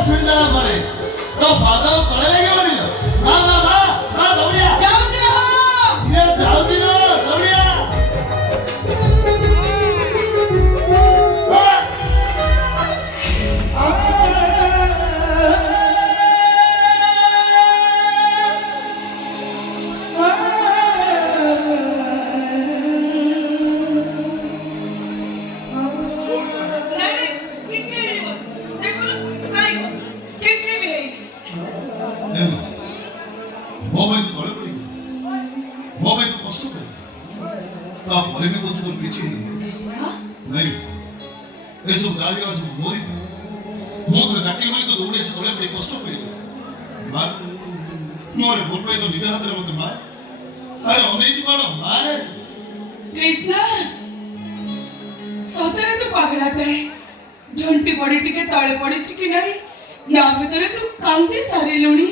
ଅସୁବିଧା ପରେ ତୋ ପାଦ ତଳେ ଲାଗିବନି ମା ମା ମା ମା ଦୌଡ଼ିଆ ଯାଉଛି ଯାଉଛି ଦୌଡ଼ିଆ सब गाड़ी और सब मोरी मोर डाकिल मारी तो दौड़े से तोले पड़ी कष्ट पे मार मोरे बोल पे तो निज हाथ रे मते मार अरे अनेक कोन मारे कृष्णा सतरे तू पागलाटा है झंटी पड़ी टिके तळे पड़िछि कि नहीं या भीतर तू कांदी सारी लुणी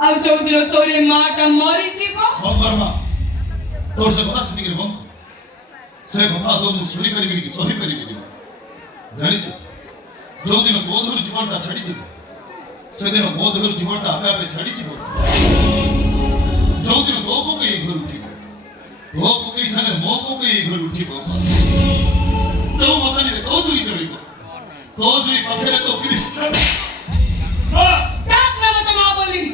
आ चौधरी तोरे माटा मरी जीव हो कर्मा तोर से कथा सुनी के बंक से कथा तो मु सुनी परिबी कि सही परिबी जानिଛୁ जो दिन तो धर जीवनटा छाड़ी जीव से दिन मो धर जीवनटा आपे आपे छाड़ी जीव जो दिन तो को के घर उठिबो तो को के संगे मो को के घर उठिबो तो मचानी रे तो जुई जळिबो तो जुई पाखरे तो कृष्ण डाक ना मत मां बोली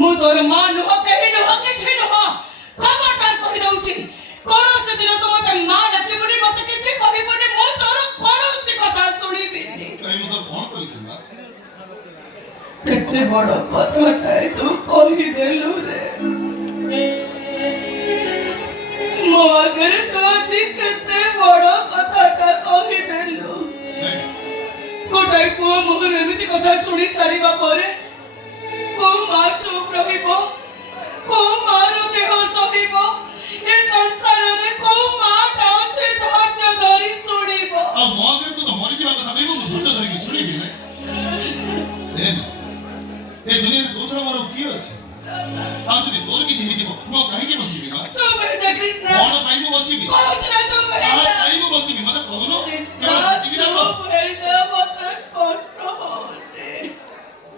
मु तोर मां नुह कहि नुह किछि नुह खबरदार कहि दउछि कोनोसी दिन तो मते मां डाकिबनी मते किछि कहिबनी मु तोर कोनोसी कथा सुनिबी कहि मु तोर कोन करि खला केते बड़ कथाटा तू कहि देलु रे मो अगर तो जी केते बड़ कथाटा कहि देलु गोटाई पुओ मोहर एमिति कथा सुनी सारिबा परे को मां चुप रहिबो को मारो देह सहिबो ए संसार रे को मां टाउचे धैर्य धरि सुनिबो आ मगर तो मरि जीवा कथा कहबो धैर्य धरि कि सुनिबी नै ए दुनिया रे दोछड़ा मारो की अछि आ जदि तोर कि जेहि जीवो मो काहे कि बचिबी ना चुप रह जा कृष्ण कोन पाइबो बचिबी कोच ना